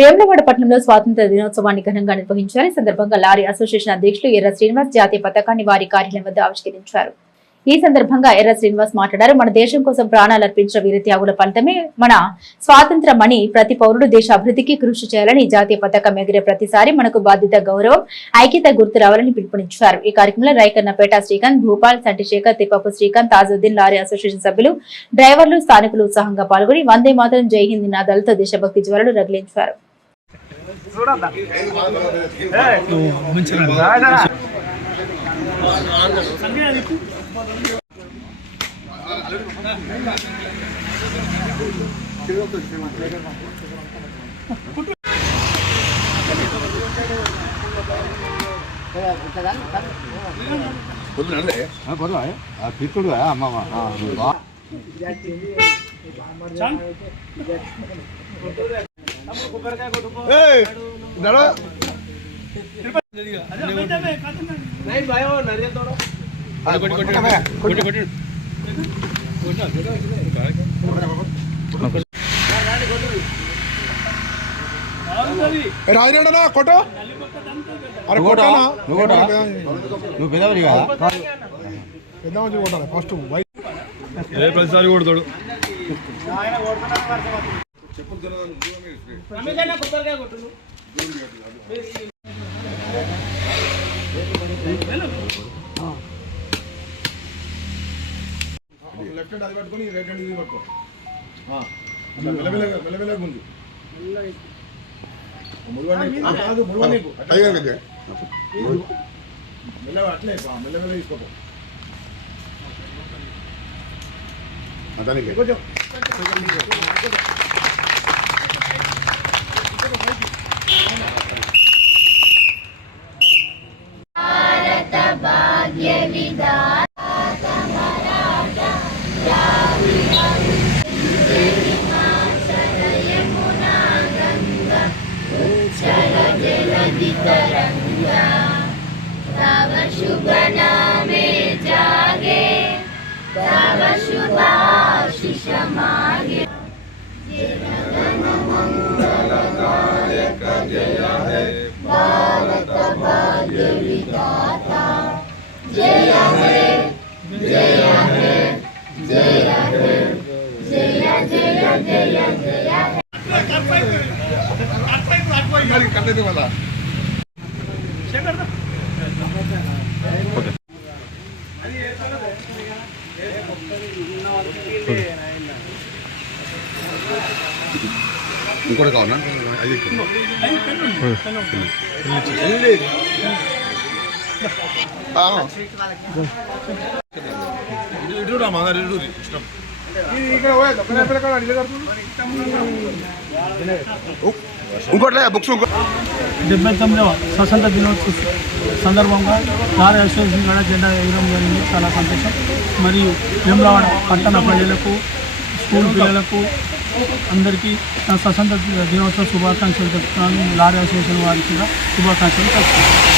వేములవాడ పట్టణంలో స్వాతంత్ర దినోత్సవాన్ని ఘనంగా నిర్వహించారు. ఈ సందర్భంగా లారీ అసోసియేషన్ అధ్యక్షులు ఎర్ర శ్రీనివాస్ జాతీయ పతాకాన్ని వారి కార్యాలయం వద్ద ఆవిష్కరించారు. ఈ సందర్భంగా ఎర్ర శ్రీనివాస్ మాట్లాడారు. మన దేశం కోసం ప్రాణాలు అర్పించిన వీర త్యాగుల ఫలితమే మన స్వాతంత్రమని ప్రతి పౌరుడు దేశ అభివృద్ధికి కృషి చేయాలని, జాతీయ పతాకం ఎగిరే ప్రతిసారి మనకు బాధ్యత, గౌరవం, ఐక్యత గుర్తు రావాలని పిలుపునిచ్చారు. ఈ కార్యక్రమంలో రైకన్నపేట శ్రీకాంత్, భూపాల్, సంటిశేఖర్, తిప్పపు శ్రీకాంత్, తాజుద్దీన్, లారీ అసోసియేషన్ సభ్యులు, డ్రైవర్లు, స్థానికులు ఉత్సాహంగా పాల్గొని వందే మాతరం, జై హింద్ నినాదాలతో దేశభక్తి జ్వాలలు రగిలించారు. రాజరేడనా కొట్ట అరే కొట్టనా నువ్వు పెద్దవాడి కదా పెద్దవాడి కొట్టాలి ఫస్ట్ ప్రతిసారి కొడతాడు లెఫ్ట్ హ్యాండ్ అది పట్టుకొని రైట్ హ్యాండ్ ఇది పట్టుకో మెల్లమెల్లగా ఉంది అట్లే మెల్లమెల్ల తీసుకోపో దానికి तव शुभ नामे जागे, तव शुभाशिष मागे। जन मंगलदायक जय हे भारत भाग्य विधाता, जय हे जय हे जय हे जय जय जय जय ఇంకోటి కావాలా అది ఇంకోట్లే బుక్స్ 79వ స్వతంత్ర దినోత్సవ సందర్భంగా లారీ అసోసియేషన్ కూడా జెండా ఎగరడం జరిగింది. చాలా సంతోషం. మరియు వేములవాడ పట్టణ ప్రజలకు, స్కూల్ పిల్లలకు అందరికీ స్వతంత్ర దినోత్సవ శుభాకాంక్షలు చెప్తున్నాను. లారీ అసోసియేషన్ వారికి కూడా శుభాకాంక్షలు చెప్తున్నాను.